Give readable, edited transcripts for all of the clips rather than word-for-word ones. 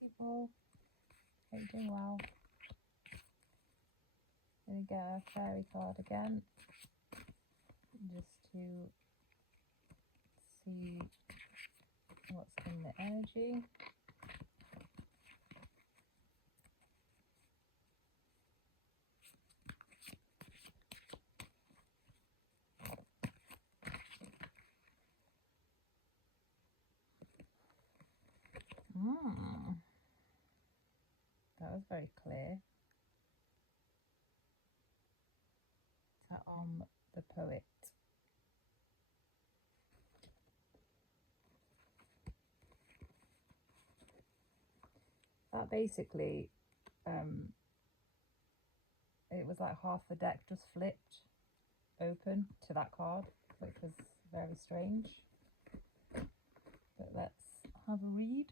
people. Hope you're doing well. Gonna get a fairy card again, just to see what's in the energy. That was very clear. The poet. That basically, it was like half the deck just flipped open to that card, which was very strange. But let's have a read.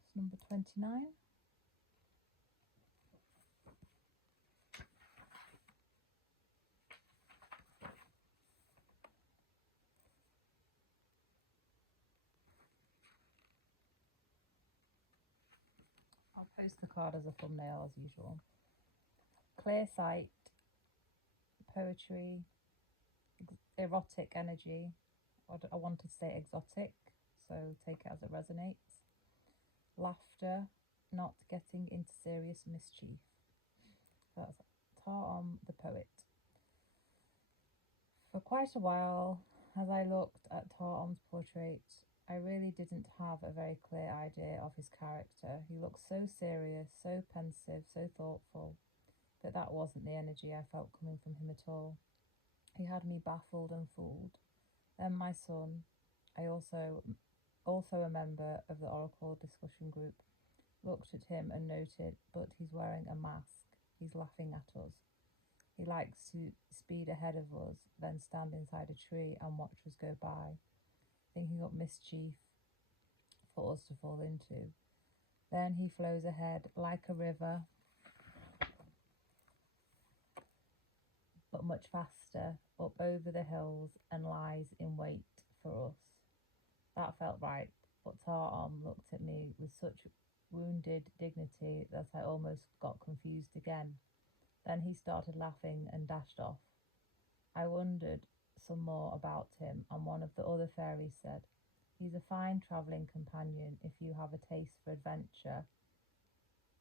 It's number 29. I'll post the card as a thumbnail as usual. Clear sight, poetry, erotic energy. I wanted to say exotic, so take it as it resonates. Laughter, not getting into serious mischief. That's Tar the poet. For quite a while, as I looked at Tar portrait, I really didn't have a very clear idea of his character. He looked so serious, so pensive, so thoughtful, but that wasn't the energy I felt coming from him at all. He had me baffled and fooled. Then my son, also a member of the Oracle discussion group, looked at him and noted, but he's wearing a mask. He's laughing at us. He likes to speed ahead of us, then stand inside a tree and watch us go by, thinking up mischief for us to fall into. Then he flows ahead like a river, but much faster, up over the hills and lies in wait for us. That felt right, but Tar looked at me with such wounded dignity that I almost got confused again. Then he started laughing and dashed off. I wondered some more about him, and one of the other fairies said, "He's a fine travelling companion if you have a taste for adventure,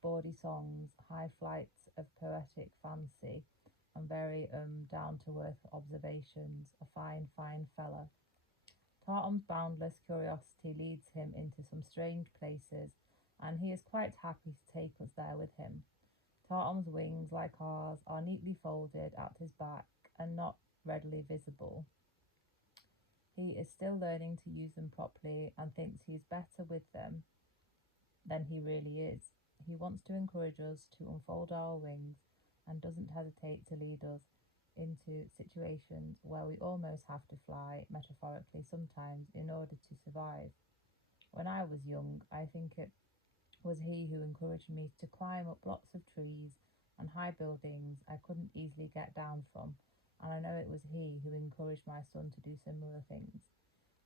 bawdy songs, high flights of poetic fancy, and very down-to-earth observations. A fine, fine fella." Tartum's boundless curiosity leads him into some strange places, and he is quite happy to take us there with him. Tartum's wings, like ours, are neatly folded at his back and not readily visible. He is still learning to use them properly and thinks he is better with them than he really is. He wants to encourage us to unfold our wings and doesn't hesitate to lead us into situations where we almost have to fly, metaphorically sometimes, in order to survive. When I was young, I think it was he who encouraged me to climb up lots of trees and high buildings I couldn't easily get down from, and I know it was he who encouraged my son to do similar things.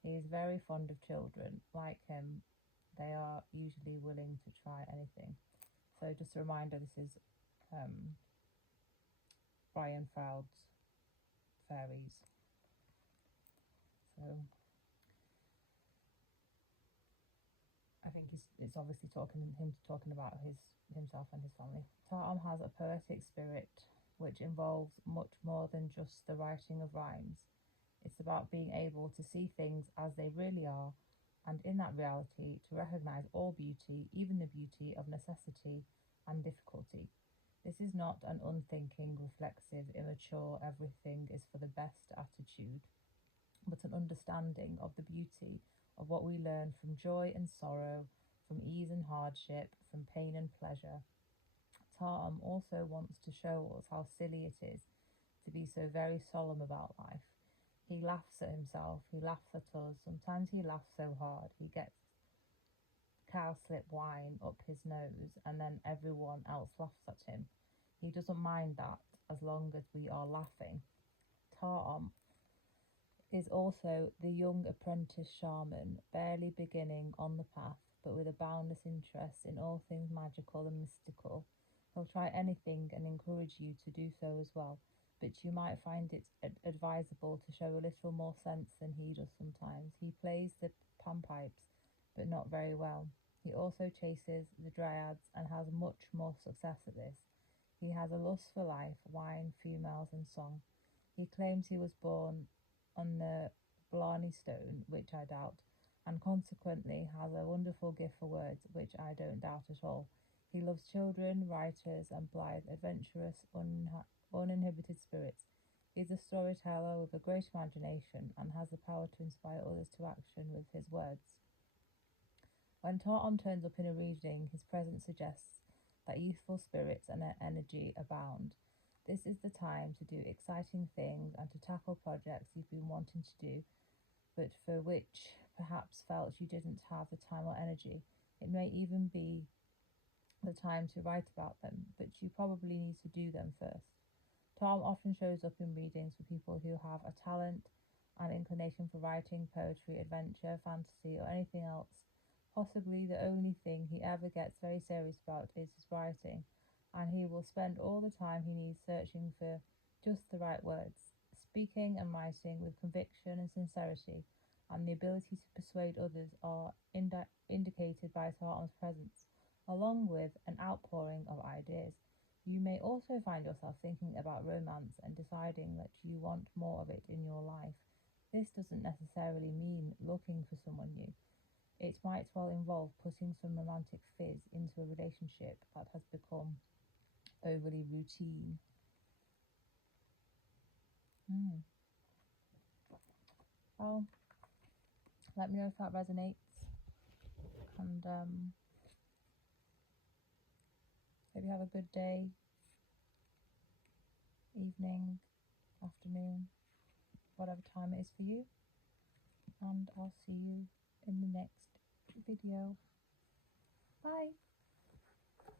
He is very fond of children. Like him, they are usually willing to try anything. So just a reminder, this is Brian Froud's Fairies. So I think it's obviously talking about himself and his family. Tartum has a poetic spirit which involves much more than just the writing of rhymes. It's about being able to see things as they really are, and in that reality to recognise all beauty, even the beauty of necessity and difficulty. This is not an unthinking, reflexive, immature, everything is for the best attitude, but an understanding of the beauty of what we learn from joy and sorrow, from ease and hardship, from pain and pleasure. Tartum also wants to show us how silly it is to be so very solemn about life. He laughs at himself, he laughs at us, sometimes he laughs so hard he gets cowslip wine up his nose and then everyone else laughs at him. He doesn't mind that as long as we are laughing. Tartom is also the young apprentice shaman, barely beginning on the path, but with a boundless interest in all things magical and mystical. He'll try anything and encourage you to do so as well, but you might find it advisable to show a little more sense than he does sometimes. He plays the panpipes, but not very well. He also chases the dryads and has much more success at this. He has a lust for life, wine, females, and song. He claims he was born on the Blarney Stone, which I doubt, and consequently has a wonderful gift for words, which I don't doubt at all. He loves children, writers, and blithe, adventurous, uninhibited spirits. He is a storyteller with a great imagination and has the power to inspire others to action with his words. When Tartom turns up in a reading, his presence suggests that youthful spirits and energy abound. This is the time to do exciting things and to tackle projects you've been wanting to do, but for which perhaps felt you didn't have the time or energy. It may even be the time to write about them, but you probably need to do them first. Tom often shows up in readings for people who have a talent and inclination for writing, poetry, adventure, fantasy, or anything else. Possibly the only thing he ever gets very serious about is his writing, and he will spend all the time he needs searching for just the right words, speaking and writing with conviction and sincerity, and the ability to persuade others are indicated by Tartom's presence, along with an outpouring of ideas. You may also find yourself thinking about romance and deciding that you want more of it in your life. This doesn't necessarily mean looking for someone new. It might well involve putting some romantic fizz into a relationship that has become overly routine. Well, let me know if that resonates, and hope you have a good day, evening, afternoon, whatever time it is for you, and I'll see you in the next video. Bye!